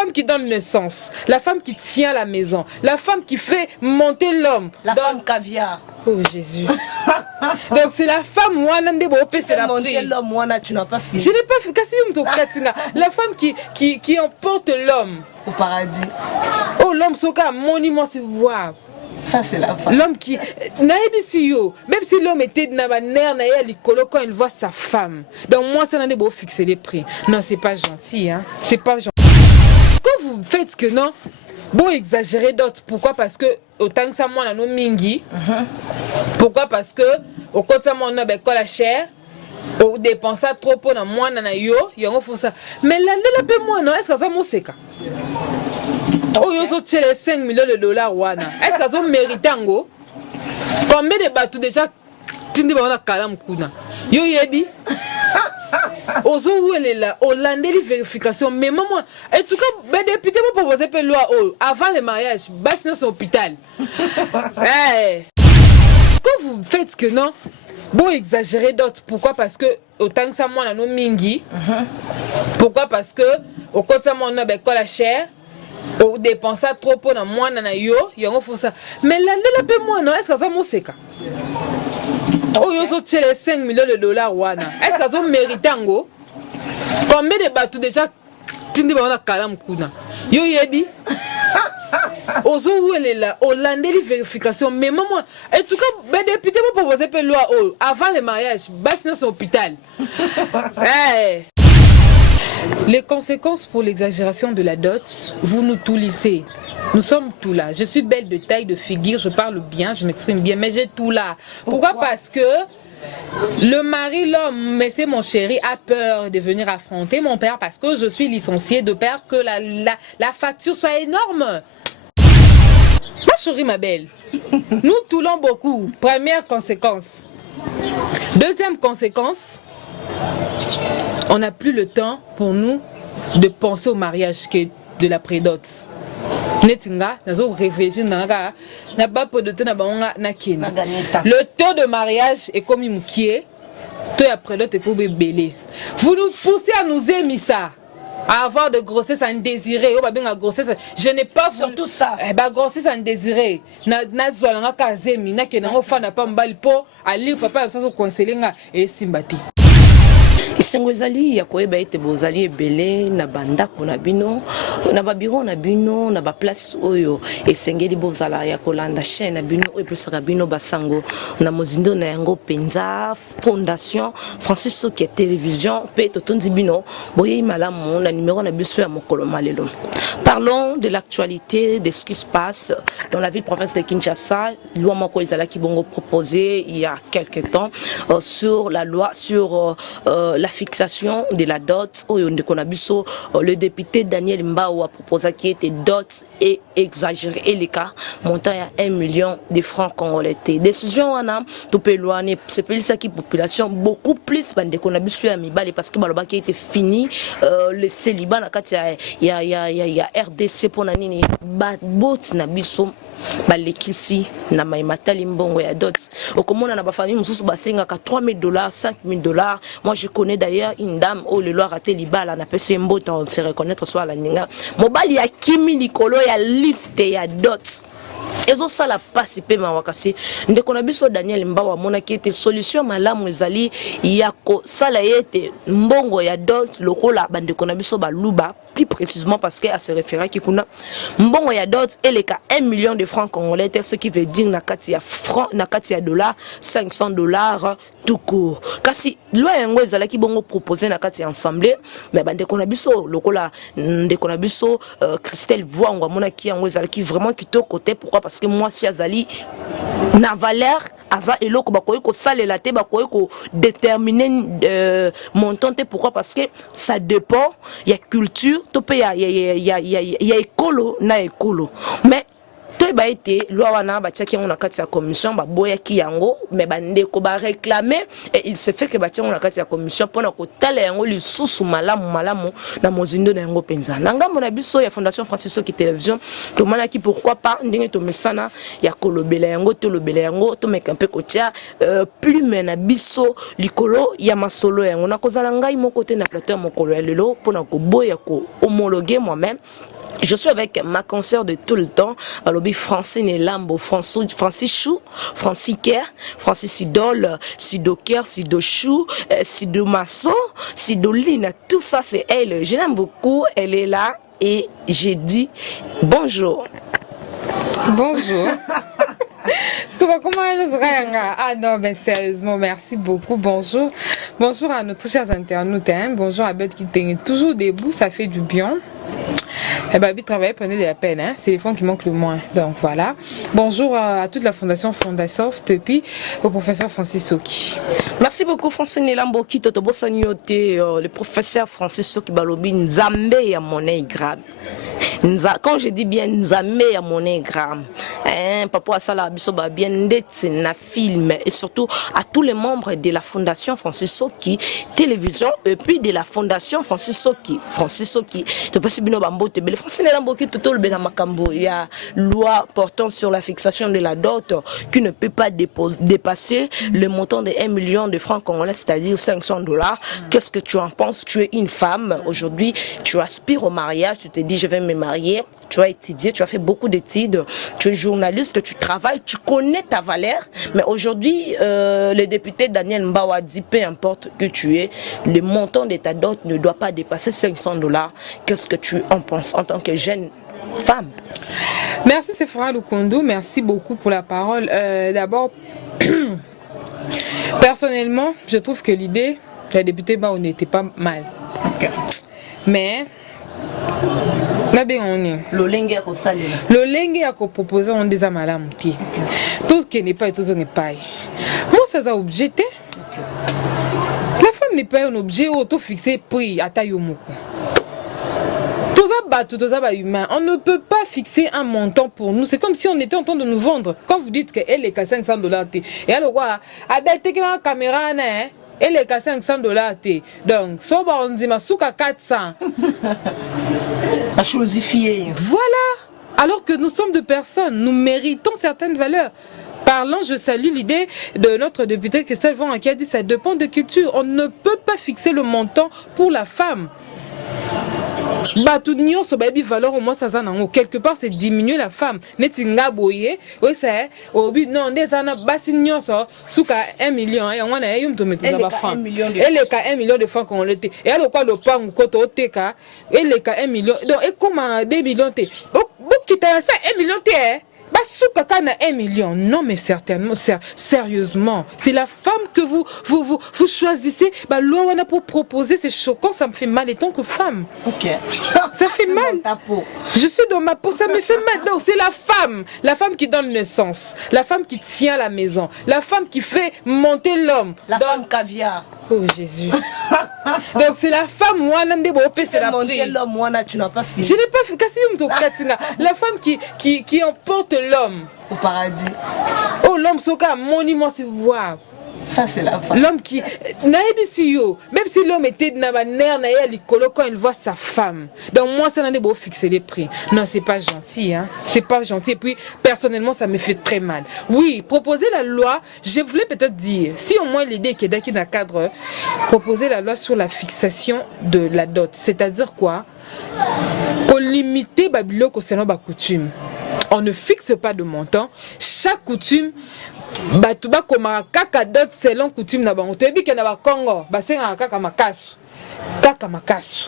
femme qui donne naissance, la femme qui tient la maison, la femme qui fait monter l'homme. La femme caviar. Oh Jésus. Donc c'est la femme moi c'est la monter l'homme moi tu n'as pas fini. Je n'ai pas fait la femme qui emporte l'homme au paradis. Oh l'homme soka monument c'est wow. Ça c'est la femme. L'homme qui même si l'homme était dans la nerf quand il voit sa femme. Donc moi ça n'a pas fixer les prix. Non, c'est pas gentil hein. C'est pas gentil. Quand vous faites que non, bon exagérer d'autres. Pourquoi? Parce que autant que ça moi na no mingi. Pourquoi? Parce que au côté ça moi on a la chair. Au dépenser trop pour na moi na yo, yango faut ça. Mais là la paie moi non, est-ce que ça mo seka? Oh yo so les 5 millions de dollars wana. Est-ce que ça mérite ngo? Combien de bateaux déjà tindi ba na kalam kuna. Yo yebi. Ozo ouele la Hollandais les vérifications mais maman en tout cas ben député vous proposer une loi avant le mariage bas dans son hôpital. Hey. Quand vous faites que non bon exagérer d'autres. Pourquoi? Parce que autant que ça moi na no mingi. Pourquoi? Parce que au côté ça moi on a la chair. Au dépenser trop pour na moi na yo, yango faut ça. Mais là la paie moi non, est-ce que ça mo seka? Oh yo so les 5 millions de dollars wana. Est-ce que ça mérite ngo? Combien de bateaux déjà tindi ba na kalam kuna. Yo yebi. Ozo ouele la Hollandais les vérifications mais maman en tout cas ben député vous proposer une loi avant le mariage bas dans son hôpital. Hey. Les conséquences pour l'exagération de la dot, vous nous tout lissez. Nous sommes tout là. Je suis belle de taille, de figure, je parle bien, je m'exprime bien, mais j'ai tout là. Pourquoi? Parce que le mari, l'homme, mais c'est mon chéri, a peur de venir affronter mon père parce que je suis licenciée de peur que la facture soit énorme. Ma chérie, ma belle, nous toulons beaucoup. Première conséquence. Deuxième conséquence, on n'a plus le temps pour nous de penser au mariage que de la prédot. Le taux de mariage est comme une kie, tout après l'autre est comme belé. Vous nous poussez à nous aimer ça. À avoir de grossesse indésirée. Je n'ai pas surtout ça. Grossesse indésirée. Na zwalanga kazemi na kenango fana pa mbali po ali papa ça so conseiller et simbati. Isengo ezali ya koyeba ete bozali ebele na bandako na bino na babiro na bino na ba place oyo esengeli bozala ya kolanda chaîne na bino oyo pesaka bino basango na mozindo na yango penza fondation Francis Soki télévision pe totondi bino boye malamu na numéro na biso ya mokolo malelo. Parlons de l'actualité de ce qui se passe dans la ville province de Kinshasa. Loi moko ezala ki bongo proposé il y a quelque temps sur la loi sur la fixation de la dot. Le député Daniel Mbao a proposé qui était dot et exagéré et les cas montant à 1 million de francs congolais. Décision on a tout peut éloigner c'est pas ça qui population beaucoup plus bande qu'on a besoin amibale parce que baloba qui était fini le célibat na kati ya RDC pour na nini bot na biso balekisi na maimatali mbongo ya dot okomona na ba famille mususu basenga ka $3,000 $5,000. Moi je connais d'ailleurs une dame au le Loire raté libala na pese mbota on se reconnaître soit la ninga mobali ya kimi likolo ya liste ya dot ezo sala pasi pe mawakasi ndeko na biso Daniel Mbao amona ki ete solution malamu ezali ya ko sala yete mbongo ya dot lokola bandeko na biso baluba plus précisément parce que à se référer qui kuna mbongo ya dot eleka 1 million de francs congolais ce qui veut dire na kati ya francs na kati ya dollars $500 tout court kasi loi yango ezalaki bongo proposer na kati ya assemblée mais bandeko na biso lokola ndeko na biso Christelle Voangwa amona ki yango ezalaki vraiment kitoko côté pourquoi parce que moi si azali na valeur aza eloko bakoyi ko salela te bakoyi ko déterminer montant te pourquoi parce que ça dépend il y a culture to pe ya écolo na écolo mais toi ba été loi wana ba tiaki on a kati ya commission ba boya ki yango mais ba ndeko ba réclamer et il se fait que ba tiaki on a kati ya commission pona ko tala yango lisusu malamu na mozindo na yango penza na ngambo na biso ya Fondation Francis Soki Télévision to manaki pourquoi pas ndenge to mesana ya kolobela yango to lobela yango to meka mpe kotia plume na biso likolo ya masolo yango na kozala ngai moko te na plateau mokolo ya lelo pona ko boya ko homologuer moi-même. Je suis avec ma consoeur de tout le temps, à l'objet Francine Lambo, Francis Chou, Francis Kerr, Francis Sidol, Sido Kerr, Sido Chou, Sido Masson, Sidoline, tout ça c'est elle. Je l'aime beaucoup, elle est là et j'ai dit bonjour. Bonjour. Ah non, ben sérieusement, merci beaucoup. Bonjour. Bonjour à nos très chers internautes. Hein. Bonjour à Beth qui est toujours debout, ça fait du bien. Eh ben, travailler prenez de la peine, hein? C'est les fonds qui manquent le moins. Donc voilà. Bonjour à toute la fondation Fondasoft et puis au professeur Francis Soki. Merci beaucoup Francine Lamboki, Totobo Sanyote, le professeur Francis Soki Balobi, Nzambe ya monnaie grave. Quand je dis bien Nzambe ya monnaie grave, hein, papa Asala Abiso ba bien ndetse na film et surtout à tous les membres de la fondation Francis Soki Télévision et puis de la fondation Francis Soki to possible no bambo te bele Francine Lamboki toto le bena makambo il y a loi portant sur la fixation de la dot qui ne peut pas dépasser le montant de 1 million de francs congolais, c'est-à-dire $500. Qu'est-ce que tu en penses? Tu es une femme aujourd'hui, tu aspires au mariage, tu te dis je vais me marier, tu as étudié, tu as fait beaucoup d'études, tu es journaliste, tu travailles, tu connais ta valeur, mais aujourd'hui le député Daniel Mbawa dit peu importe que tu es, le montant de ta dot ne doit pas dépasser $500. Qu'est-ce que tu en penses en tant que jeune femme? Merci Sephora Lukondo, merci beaucoup pour la parole. D'abord, personnellement, je trouve que l'idée de la députée Bao n'était pas mal. Okay. Mais le lengue a proposé on des amalamuti. Tout ce qui n'est pas et tout ce qui n'est pas. Moi, ça a objecté. La femme n'est pas un objet auto-fixé prix à Tayomoko. Humain. On ne peut pas fixer un montant pour nous. C'est comme si on était en train de nous vendre. Quand vous dites qu'elle est qu'à $500, et alors quoi? Avec la caméra, elle est qu'à $500. Donc, si on dit qu'à 400. Voilà. Alors que nous sommes de personnes, nous méritons certaines valeurs. Parlant, je salue l'idée de notre député Christelle Van qui a dit que ça dépend de culture. On ne peut pas fixer le montant pour la femme. Tout nyon so baby valeur au moins ça zanango quelque part c'est diminuer la femme netinga boye oui c'est obi non des ana basi nyon so suka 1 million et on a yum to mettre la femme elle est qu'à 1 million de francs qu'on l'était et alors quoi le pangu koto teka elle est qu'à 1 million donc et comment 2 millions te qui t'a ça 1 million te Basuka kana 1 million. Non mais certainement, sérieusement, c'est la femme que vous choisissez. Bah l'ouana pour proposer, c'est choquant, ça me fait mal en tant que femme. Ok. Ça fait mal. Je suis dans ma peau, ça me fait mal. Donc c'est la femme qui donne naissance, la femme qui tient la maison, la femme qui fait monter l'homme. La femme caviar. Oh Jésus. Donc c'est la femme moi c'est la l'homme moi tu n'as pas fini. Je n'ai pas fait la femme qui emporte l'homme au paradis. Oh l'homme soka monument c'est voir. Ça c'est la femme. L'homme qui même si l'homme était na nerf na quand il voit sa femme. Donc moi ça n'a pas fixer les prix. Non, c'est pas gentil hein. C'est pas gentil et puis personnellement ça me fait très mal. Oui, proposer la loi, je voulais peut-être dire si au moins l'idée qui est dans le cadre proposer la loi sur la fixation de la dot, c'est-à-dire quoi? Qu'on limiter babilo concernant ba coutume. On ne fixe pas de montant, chaque coutume batuba koma kaka dot selon coutume na bango tebi ke na ba Congo basenga kaka makasu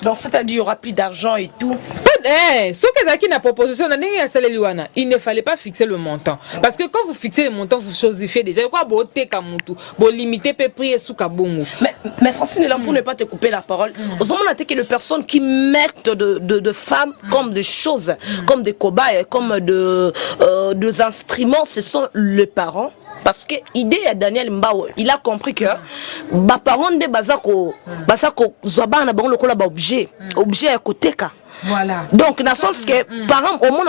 donc c'est-à-dire il y aura plus d'argent et tout ce que Zaki na proposition na ndenge ya saleliwana il ne fallait pas fixer le montant parce que quand vous fixez le montant vous chosifiez déjà quoi boté kamutu bo limiter pe prix sous kabongo mais Francine est là pour ne pas te couper la parole aux hommes on a que les personnes qui mettent de femmes comme des choses comme des cobayes comme des instruments ce sont les parents. Parce que l'idée de Daniel Mbao, il a compris que les parents de Bazako Zobana ont objet à côté. Voilà. Donc, dans le sens que, par exemple, au monde,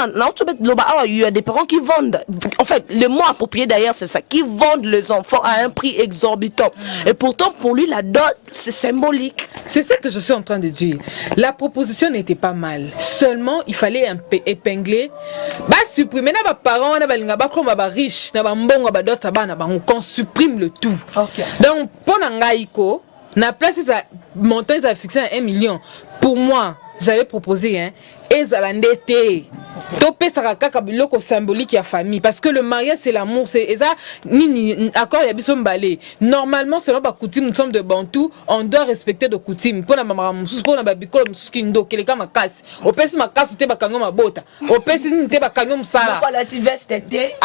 il y a des parents qui vendent. En fait, le mot approprié d'ailleurs, c'est ça, qui vendent les enfants à un prix exorbitant. Et pourtant, pour lui, la dot, c'est symbolique. C'est ce que je suis en train de dire. La proposition n'était pas mal. Seulement, il fallait épingler. Supprimer les parents, les riches, qu'on supprime le tout. Okay. Donc, pour Nangaïko, na place ça montant ça fixé à 1 million. Pour moi, j'allais proposer ezalande topé kaka biloko symbolique ya famille parce que le mariage c'est l'amour, c'est ça ni accord ya biso mbalé. Normalement selon ba coutume nous sommes de Bantou, on doit respecter de coutume. Pour na mama mususu pour na babikolo mususu ki ndokele kama makasi. Opesi makasi te bakango mabota. Opesi ni te bakango musala. Voilà, tu vestes té.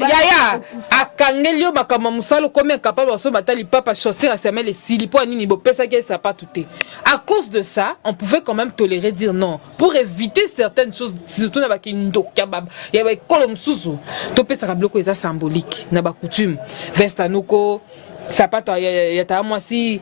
Yaya akangelio makama musala comme capable so batali papa chausser à semelle les sili pour nini bopesa ke ça pas tout. À cause de ça, on pouvait quand même tolérer dire non pour éviter certaines choses surtout na bakindo kabab ya ba kolom susu to pesa ka bloko eza symbolique na ba coutume veste anoko sapato ya ta mwasi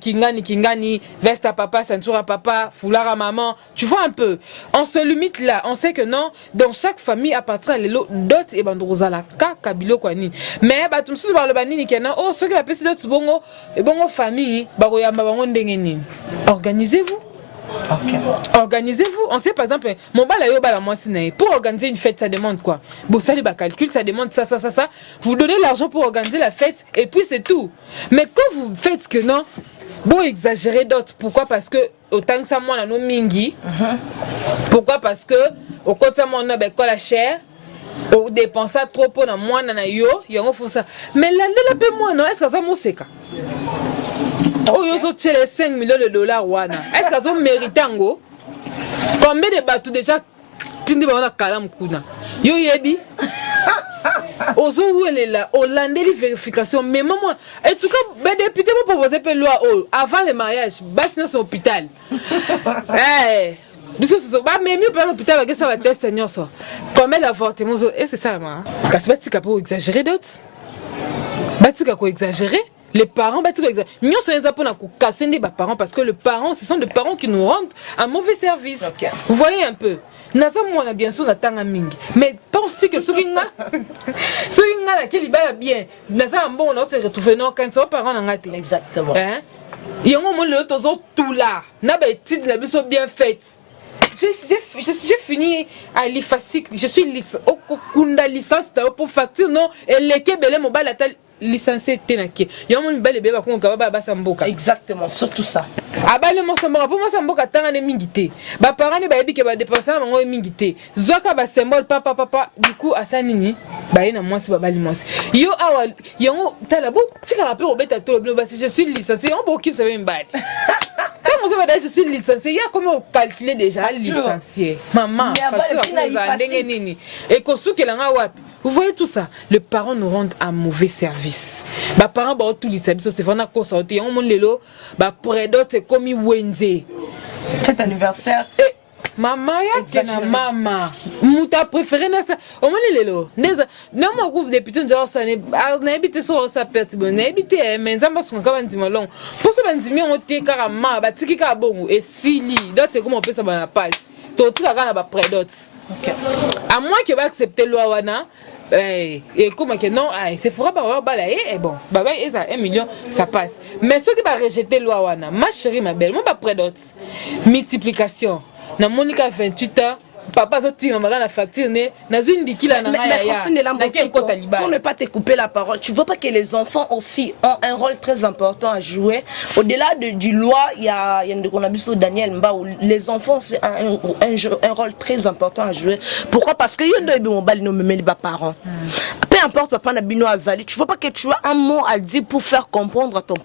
kingani veste à papa ceinture à papa foulard à maman, tu vois un peu, on se limite là, on sait que non dans chaque famille à partir à l'élo dot et bandrozala ka biloko ni mais ba tumsusu ba lo banini kena oh ceux qui va pesa dot bongo et bongo famille ba ko yamba bango ndenge nini. Organisez-vous. Okay. Organisez-vous. On sait par exemple, mon bal a eu bal à moi pour organiser une fête, ça demande quoi? Bon, ça, les calcul, ça demande ça. Vous donnez l'argent pour organiser la fête et puis c'est tout. Mais quand vous faites que non, bon, exagérez d'autres. Pourquoi? Parce que autant que ça, moi, on a nos mingi. Pourquoi? Parce que au côté ça, moi, on a la chair. On dépense trop pour moi, on a yo, il faut ça. Mais l'année là, moi, non, est-ce que ça, moi, c'est quoi? Oh, ils ont les 5 millions de dollars. Est-ce qu'ils ont mérité en gros? Combien de bateaux déjà Tindi Baona Kalam Kuna? Yo Yebi? Ozo où elle est là? Hollandais, les vérifications. Mais maman, en tout cas, les députés vont proposer une loi avant le mariage. Basse dans hôpital. Eh! Mais mieux pour l'hôpital avec ça va tester Seigneur ça. Combien d'avortements? Et c'est ça, moi. Parce que tu peux exagérer d'autres. Tu peux exagérer. Les parents, nous sommes casser les parents parce que les parents, ce sont des parents qui nous rendent un mauvais service. Okay. Vous voyez un peu. On a bien sûr la mingi. Mais penses-tu que ce qui est qui est bien, bon, on se retrouve non quand ses parents n'ont pas. Exactement. Il y a un moment le tout là. N'a pas été bien faite. J'ai fini à l'IFASIC. Je suis licence pour facture non et les Québécois mon bal licencié tenaki yo mon belle bébé ko ngaba ba samboka exactement surtout ça abale mo samboka pour moi samboka tanga ne mingité ba parents ne ba yebi ke ba dépenser na bango mingité zoka ba symbole papa du coup asanini ba ina moi c'est ba bali moi yo awa yo tala bo tika rappel obeta to le ba si je suis licencié on bo qui savait mbali quand moi je suis licencié il y a comment calculer déjà licencié maman et ko soukelanga wapi. Vous voyez tout ça, les parents nous rendent un mauvais service. Les parents bah tous les services c'est vraiment quoi ça on mon lelo bah pour d'autres c'est comme Wendy. Cet anniversaire et maman ya na mama muta préféré na ça au mon lelo non mon groupe député genre ça n'a habité sur ça perte bon habité mais ça parce qu'on quand même dit malon pour ce bandimi on té carama bah tiki ka bon et sili d'autres c'est comment on peut ça dans la passe tout ça quand ba près d'autres. OK. À moins que va accepter loi wana et comme que non c'est fera ba balayer et bon baba et ça 1 million ça passe mais ceux qui va rejeter loi wana ma chérie ma belle moi pas près d'autres multiplication na Monica 28 ans papa zotinga maka na facture ne na zune dikila na pour ne pas te couper la parole, tu vois pas que les enfants aussi ont un rôle très important à jouer au-delà du loi. Il y a Daniel Mba où les enfants c'est un rôle très important à jouer. Pourquoi? Parce que les parents peu importe papa na bino azali, tu vois pas que tu as un mot à dire pour faire comprendre à ton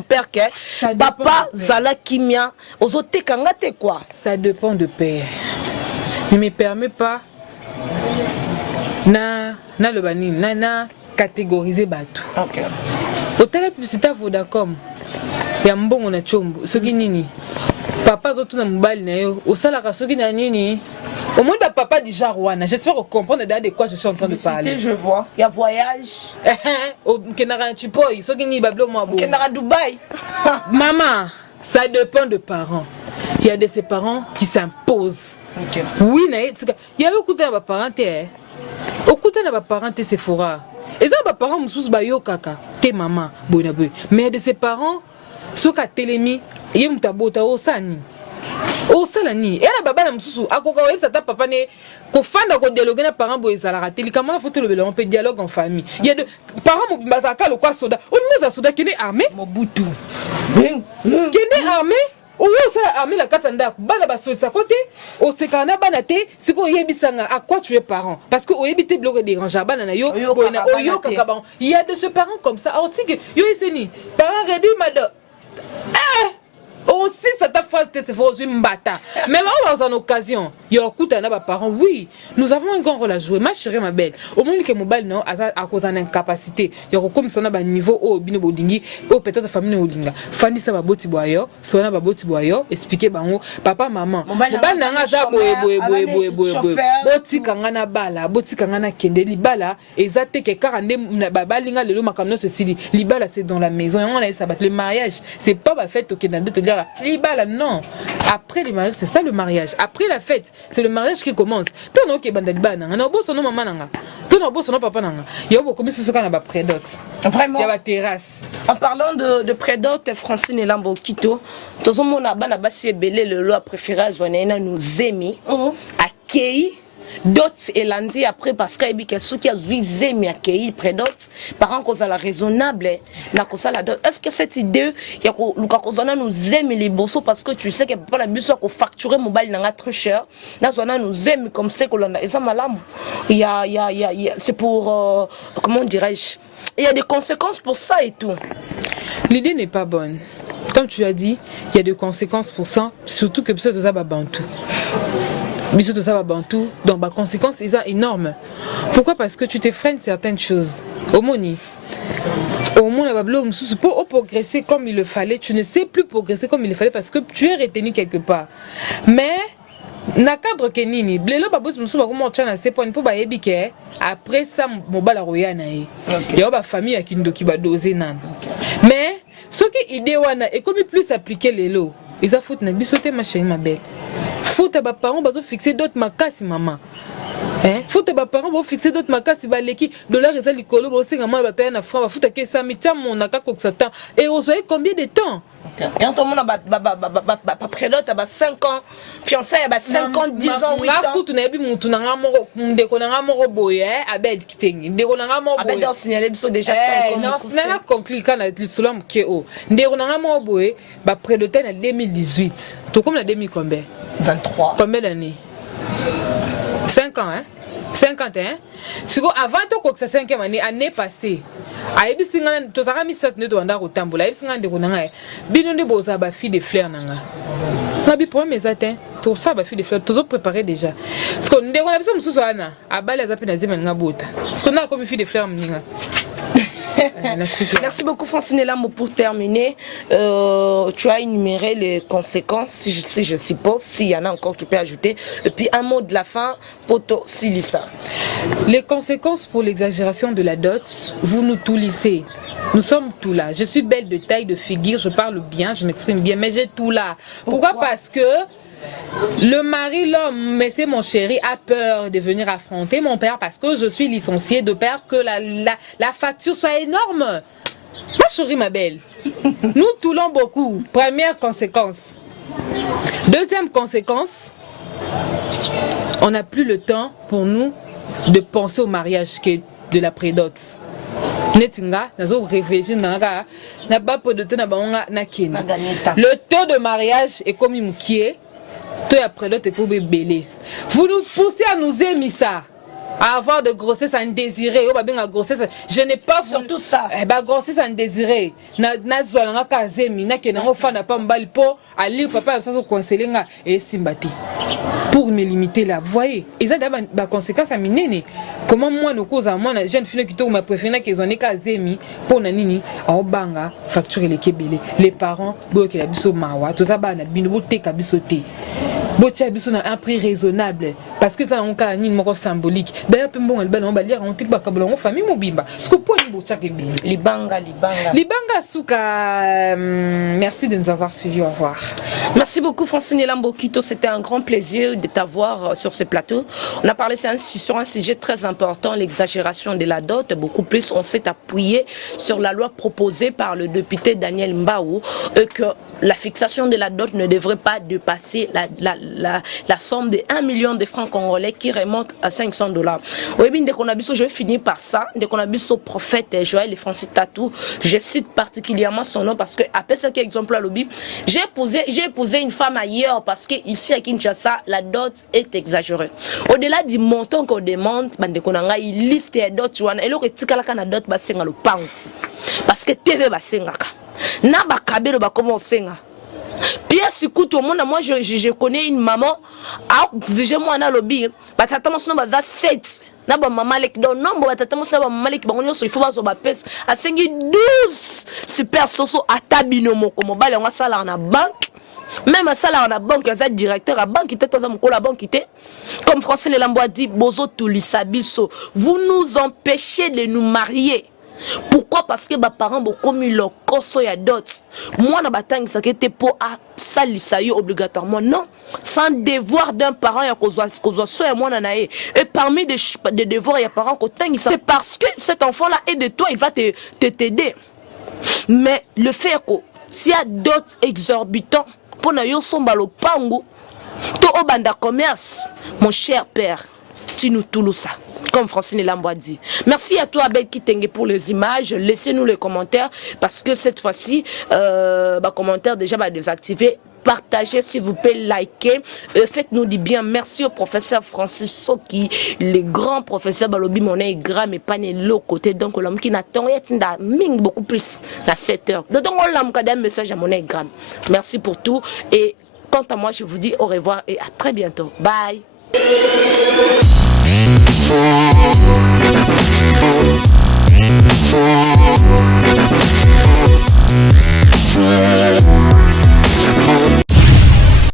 père que papa zala kimia ozote kangate quoi. Ça dépend de père. Ne me permet pas na le bani na catégoriser bateau. OK. Hôtel publicité Vodacom. Ya mbongo na chombo. Soki nini? Papa zotu na mbali na yo. Osala ka soki na nini? Au moins papa du genre wana. J'espère comprendre de quoi je suis en train de parler. Je vois. Il y a voyage. Au Kenara Chipoi, soki ni bablo moi bo. Kenara Dubaï. Maman, ça dépend de parents. Il y a de ces parents qui s'imposent. Oui, il y a eu écouté à parenté. Écoutez à parenté c'est fora. Et ça, les parents moussous bayo kaka, te maman, bonaboy. Mais de ses parents, ceux qui ont télémi, ils ont tabota au sani. Au salani. Et la baba moussou, à quoi ça t'a papa né, qu'au fan de dialogue na parents boy salara. Télécamment, faut le on peut dialogue en famille. Il y a de parents mazaka le quoi soda. On nous a soda qui est armé. Mobutu. Qui est armé. Ou ça armé la katanda. Bana baso sa côté. Au sekana banate. Si qu'on yebisanga à quoi tu es parent. Parce que au yebite bloqué dérange banana yo. Oyo kakaban. Il y a de ce parents comme ça. Alors tu que yo iseni. Parents réduit madame. Aussi cette phrase c'est faux une mbata. Mais on va en occasion. Il y a écoute à parents. Oui, nous avons un grand rôle à jouer. Ma chérie, ma belle. Au moins que mobile non à cause d'une incapacité. Il y a comme ça on a un niveau au bino bodingi au peut-être famille odinga. Fandi ça va boti boyo, so na ba boti boyo, expliquer bango papa maman. Mobile nanga za boye. Boti kangana bala, boti kangana kende libala ezate ke karande babalinga lelo makamno ceci libala c'est dans la maison. On a ça le mariage, c'est pas la fête au Canada te dire libala non. Après le mariage, c'est ça le mariage. Après la fête, c'est le mariage qui commence. Ton ok bandaliba nanga, na bosso no maman nanga. Ton bosso no papa nanga. Yo beaucoup mis ce qu'on a ba prédot. Vraiment. Il y a la terrasse. En parlant de prédot, Francine et Lambo Kito, tout le monde a bana basi belé le loi préféré à Zonéna nous aimi à Kei. D'autres et lundi après parce qu'il y a ceux qui ont zémi à Kei prédot par un cause à la raisonnable na cause la dot. Est-ce que cette idée il y a Luka Kozana nous aime les bossos parce que tu sais que pas la bus qu'on facturer mobile n'a trop cher. Na zona nous aime comme c'est que l'on a et ça malam. Il y a c'est pour comment dirais-je? Il y a des conséquences pour ça et tout. L'idée n'est pas bonne. Comme tu as dit, il y a des conséquences pour ça, surtout que ça va bantou. Bisous de ça va bantou, donc les conséquences sont énormes. Pourquoi? Parce que tu te freines certaines choses. Au moni. Au moins, pour progresser comme il le fallait, tu ne sais plus progresser comme il le fallait parce que tu es retenu quelque part. Mais, na cadre kenini, blelo babos musu ba comment tchana c'est point pour ba ebike après ça mobala royana e. Il y a ba famille qui ndoki ba doser nan. Mais ce qui idée wana et comme plus appliquer les lots, ils a foutu na bisoté ma chérie ma belle. Foutu ba parents bazo fixer d'autres makasi maman. Hein? Foutu ba parents bazo fixer d'autres makasi ba leki dollar eza likolo ba singa ma ba taya na franc ba foutu ke ça mitia mon naka koksatan et vous voyez combien de temps? Et tout le monde a prédote à 5 ans, fiancé à 5 ans, 10 ans, 8 ans. Tu n'as pas vu mon boy, Abel Kitting, Abel signalé déjà. Non, c'est un compliqué dans l'islam qui est haut. Ndéronanga boy, prédote en 2018. Tout comme la demi combien? 23. Combien d'années? 5 ans, hein? 51. Avant que ça 5e année passée. Aïbi singana tozaka misat ne doanda kotambola aïbi singana de konanga bino nde boza ba fille de fleurs nanga na bi pour mes atteint tout ça ba fille de fleurs toujours préparé déjà parce que ndeko na biso mususu ana abala za pe na zema nga bota parce que na comme fille de fleurs mninga. Merci beaucoup Francine Lambo pour terminer. Tu as énuméré les conséquences, si je suppose, s'il y en a encore tu peux ajouter. Et puis un mot de la fin, Poto Silissa. Les conséquences pour l'exagération de la dot, vous nous tout lissez. Nous sommes tout là. Je suis belle de taille, de figure, je parle bien, je m'exprime bien, mais j'ai tout là. Pourquoi? Parce que le mari, l'homme, mais c'est mon chéri, a peur de venir affronter mon père parce que je suis licenciée, de peur que la facture soit énorme. Ma chérie, ma belle, nous toulons beaucoup. Première conséquence. Deuxième conséquence, on n'a plus le temps pour nous de penser au mariage qui est de la prédote. Le taux de mariage est comme il est. Vous nous poussez à nous aimer ça, à avoir de grossesse indésirée. Je n'ai pas surtout ça. Grossesse indésirée. Na zwalanga kazemi na kenango fana pa mbali po ali papa ça conseiller nga et simbati. Pour me limiter là, voyez. Et ça d'abord ba conséquence à minene. Comment moi nos causes à moi jeune fille qui to ma préférée qu'ils ont kazemi pour na nini a obanga facturer les kebele. Les parents bo ke la biso mawa, tout ça ba na bino te ka biso te. botia biso na un prix raisonnable parce que ça on ka ni moko symbolique d'ailleurs pe mbongo libala on ba lire on tikba kabula famille mobimba ce que pour ni botia ke bien libanga suka merci de nous avoir suivis, au revoir. Merci beaucoup Francine Elambokito, c'était un grand plaisir de t'avoir sur ce plateau. On a parlé sur un sujet très important, l'exagération de la dot. Beaucoup plus, on s'est appuyé sur la loi proposée par le député Daniel Mbaou que la fixation de la dot ne devrait pas dépasser la somme de 1 million de francs congolais qui remonte à 500 $. Oui, bien, dès qu'on a vu ça, je vais finir par ça. Dès qu'on a vu ce prophète Joël et Francis Tatou, je cite particulièrement son nom parce que, après ce exemple à lobby, j'ai épousé une femme ailleurs parce que ici à Kinshasa, la dot est exagérée. Au-delà du montant qu'on demande, il liste les dots, et là, il dot basenga le pang. Parce que TV basengaka. Na bakabelo bakomencer. Pierre Sikout, moi je connais une maman, j'ai moi na lobby, batata mo sono baza 7. Na ba maman lek don nombre batata mo sono ba maman lek bango so il faut bazo ba pesa. Asengi 12 super soso atabino moko mobile nga sala na banque. Même à ça là on a banque ça directeur à banque était toza moko la banque était comme François Lelambo a dit bozo tulisabiso vous nous empêchez de nous marier. Pourquoi? Parce que mes parents ont commis leur coso ya dot. Moi na batang ça qui était pour salisa yo obligatoirement non. Sans devoir d'un parent ya kozwa so ya moi nae. Et parmi des devoirs ya parents ko tangi ça c'est parce que cet enfant là est de toi, il va t'aider. Mais le fait que s'il y a d'autres exorbitants pour na yo somba lo pango to obanda commerce mon cher père tu nous toulousa. Comme Francine Elambo a dit. Merci à toi Abel Kitenge pour les images. Laissez-nous les commentaires parce que cette fois-ci, commentaires déjà désactivés. Partagez s'il vous plaît, likez, faites-nous du bien. Merci au professeur Francis Soki, le grand professeur Balobi Monet Gram et pas l'autre côté. Donc l'homme qui n'attend rien beaucoup plus à 7 heures. Donc on l'a un message à Monet Gram. Merci pour tout et quant à moi je vous dis au revoir et à très bientôt. Bye. Yeah.